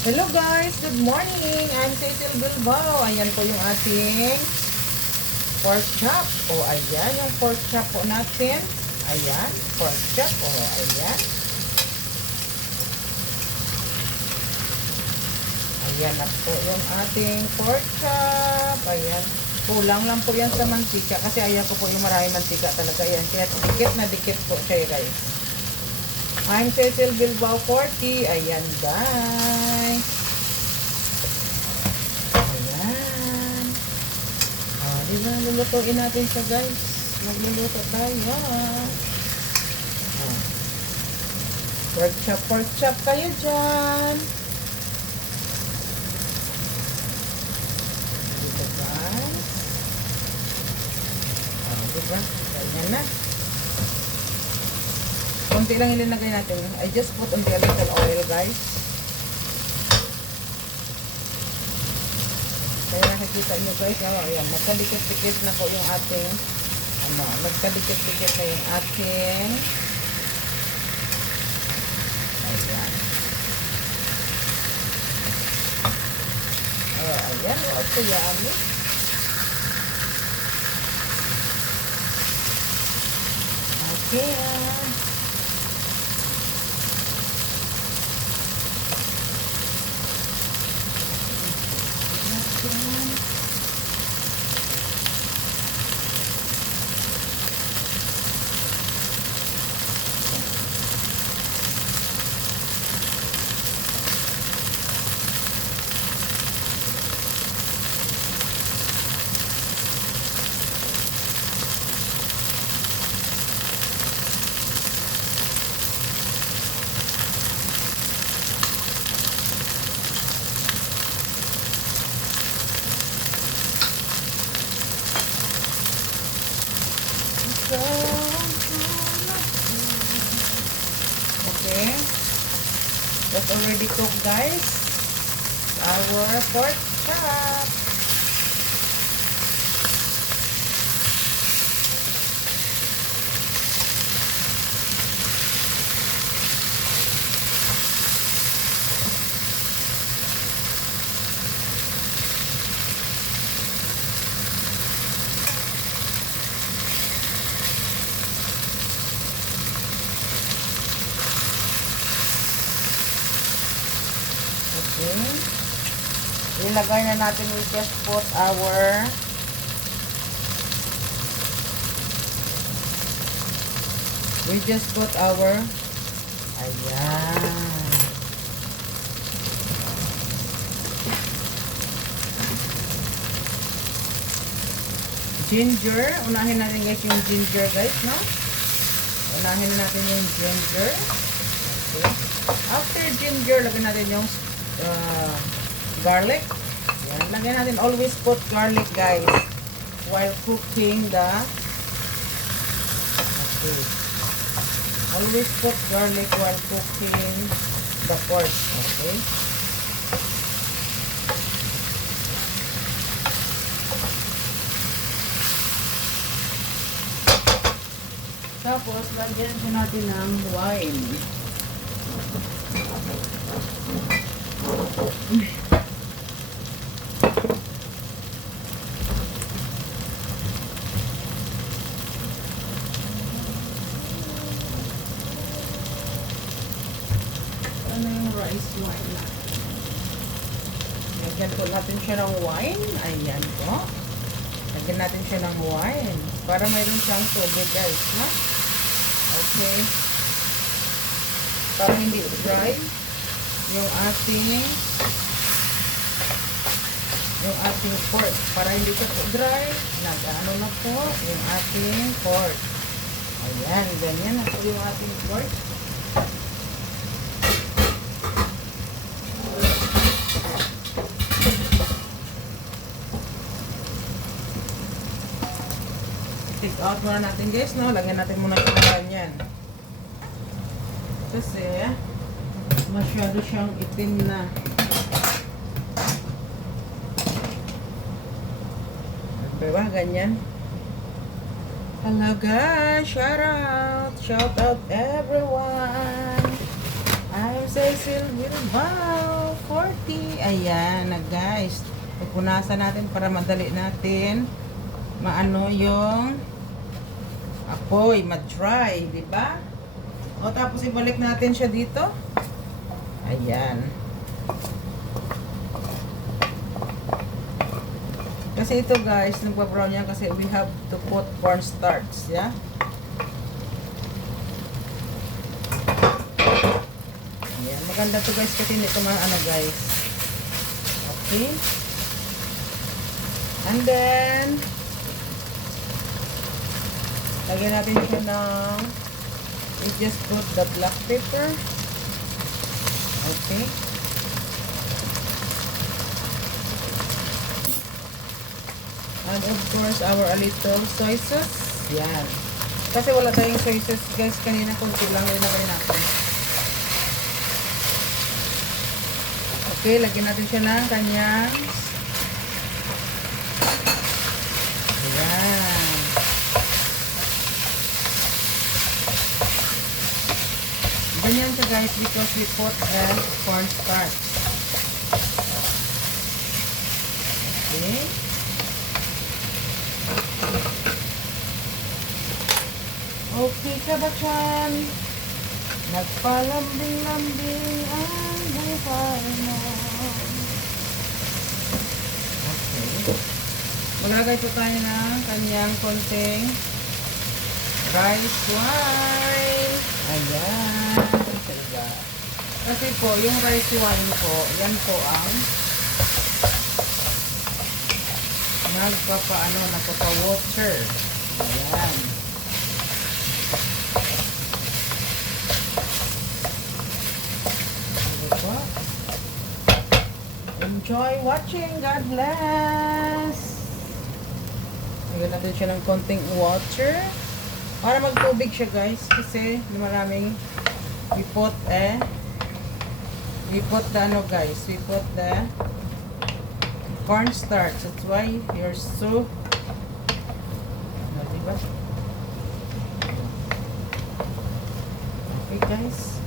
Hello guys, good morning. I'm Cecil Bilbao. Ayan po yung ating pork chop. O ayan yung pork chop po natin. Ayan, pork chop. O ayan. Ayan na po yung ating pork chop. Ayan. Kulang lang po yan sa mantika kasi ayan ko po yung maraming mantika talaga. Ayan, kaya dikit na dikit po siya guys. I'm Cecil Bilbao 40. Ayan guys. Ayan. Diba, lulutuin natin siya guys. Magluluto tayo. Pork chop kayo dyan. Dito guys. Diba? Ganyan na. Konti lang ilinagay natin. I just put on the little oil guys. Kaya nakikita nyo guys, ayan, magkadikit-dikit na po yung ating, magkadikit-dikit na yung ating, ayan. Ayan, so yummy. Okay, okay, that's already cooked guys. Our pork chop. Ilagay na natin, we just put our ayan, ginger. Unahin natin guys yung ginger guys, no? Unahin natin yung ginger. Okay. After ginger, lagyan natin yung garlic. Yan. Lagyan natin, always put garlic guys while cooking the always put garlic while cooking the pork. Okay. Tapos lagyan natin ng wine. Ano yung rice wine natin? Lagyan po natin siya ng wine. Ayan po. Lagyan natin siya ng wine. Para mayroon siyang tubig guys. Ha? Okay. Para hindi dry yung ating pork. Para hindi siya dry, nag-ano na po yung ating pork. Ayan, ganyan na po yung ating pork. Take out muna natin guys, no? Lagyan natin muna ito ganyan. Kasi, masyado siyang itim na. Diba? Ganyan. Hello guys! Shout out! Shout out everyone! I'm Cecil Bilbao. 40. Ayan na guys. Pupunasan natin para madali natin maano yung apoy, ma-dry, di ba? O tapos ibalik natin siya dito. Ayan. Kasi ito guys, nagpa-brown yan kasi we have to put cornstarch, yeah? Ayan, maganda to guys kasi hindi ito ano guys. Okay. And then, lagyan natin siya ng, we just put the black pepper. Okay. And of course, our little soy sauce. Yan. Kasi wala tayong soy sauce guys. Kanina konti lang nilagay natin. Okay, lagyan natin siya ng kanyang. Ayan. Ganyan siya guys because we put cornstarch. Okay. Okay, kabachan. Nagpalambing-lambing ang buhay mo. Okay. Maglagay po tayo ng kanyang konting rice wine. Ayan. Kasi po, yung rice wine po, yan po ang nagpapa-water. Ayan. Enjoy watching. God bless. Lagyan natin siya ng konting water para magtubig siya guys kasi maraming we put the ano guys, we put the cornstarch. That's why you're so diba? Okay guys,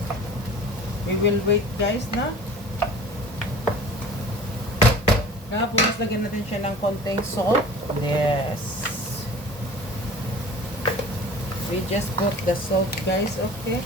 we will wait guys na. Tapos, lagyan natin siya ng konting salt. Yes. We just put the salt, guys. Okay.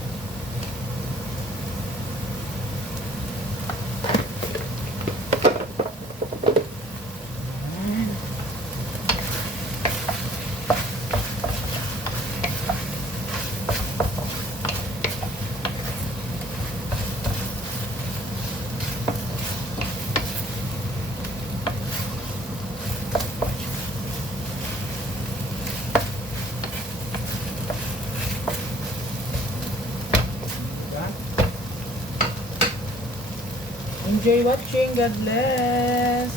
Enjoy watching. God bless.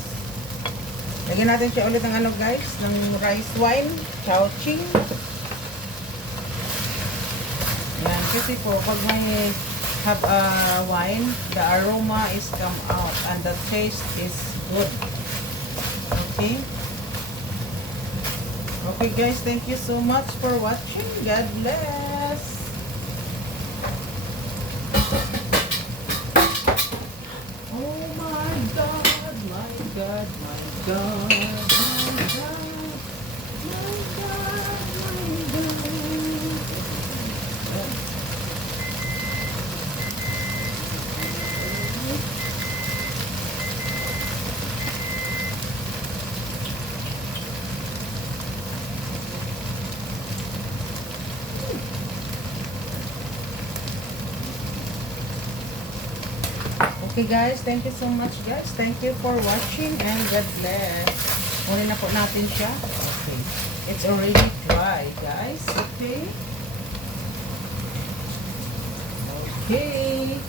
Lagyan natin siya ulit ng ano guys, ng rice wine, chowching. Yan, kasi po pag may have a wine, the aroma is come out and the taste is good. Okay. Okay guys, thank you so much for watching. God bless. God, my God, my God, my God, my God. Okay guys, thank you so much guys. Thank you for watching and God bless. Unin na po natin siya. Okay. It's already dry guys. Okay. Okay.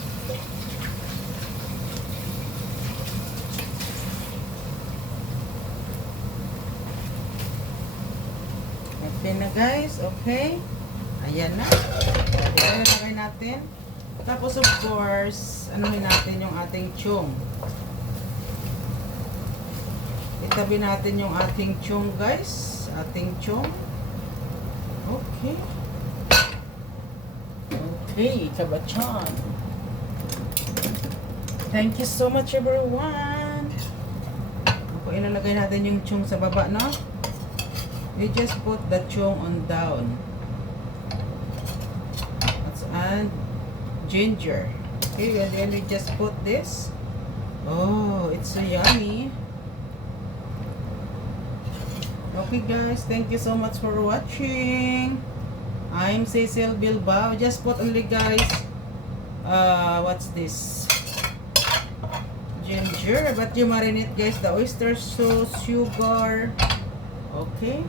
Okay na guys. Okay. Ayan na. Ayan na lagay natin. Tapos of course, anuhin natin yung ating chung. Itabi natin yung ating chung guys. Ating chung. Okay. Okay, kabachan. Thank you so much everyone. Ako ilalagay natin yung chung sa baba, no? We just put the chung on down. Let's add ginger. Okay, and then we just put this. Oh, it's so yummy. Okay guys, thank you so much for watching. I'm Cecil Bilbao. Just put only guys, what's this? Ginger, but you marinate guys the oyster sauce, sugar, okay,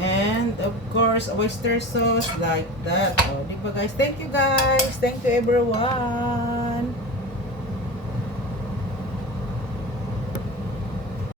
and of course oyster sauce like that. Oh, diba guys? Thank you guys. Thank you everyone.